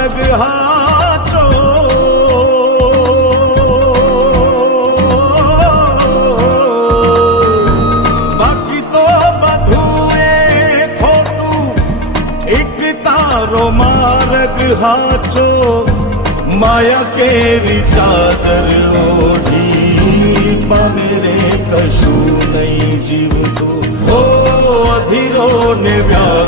માર્ગ હાચો બાકી તો બધું એ ખોટું એક તારો માર્ગ હાચો માયા કેરી ચાદર ઓઢી પામે રે કશું નહીં જીવતું હો અધીરો ને વ્યા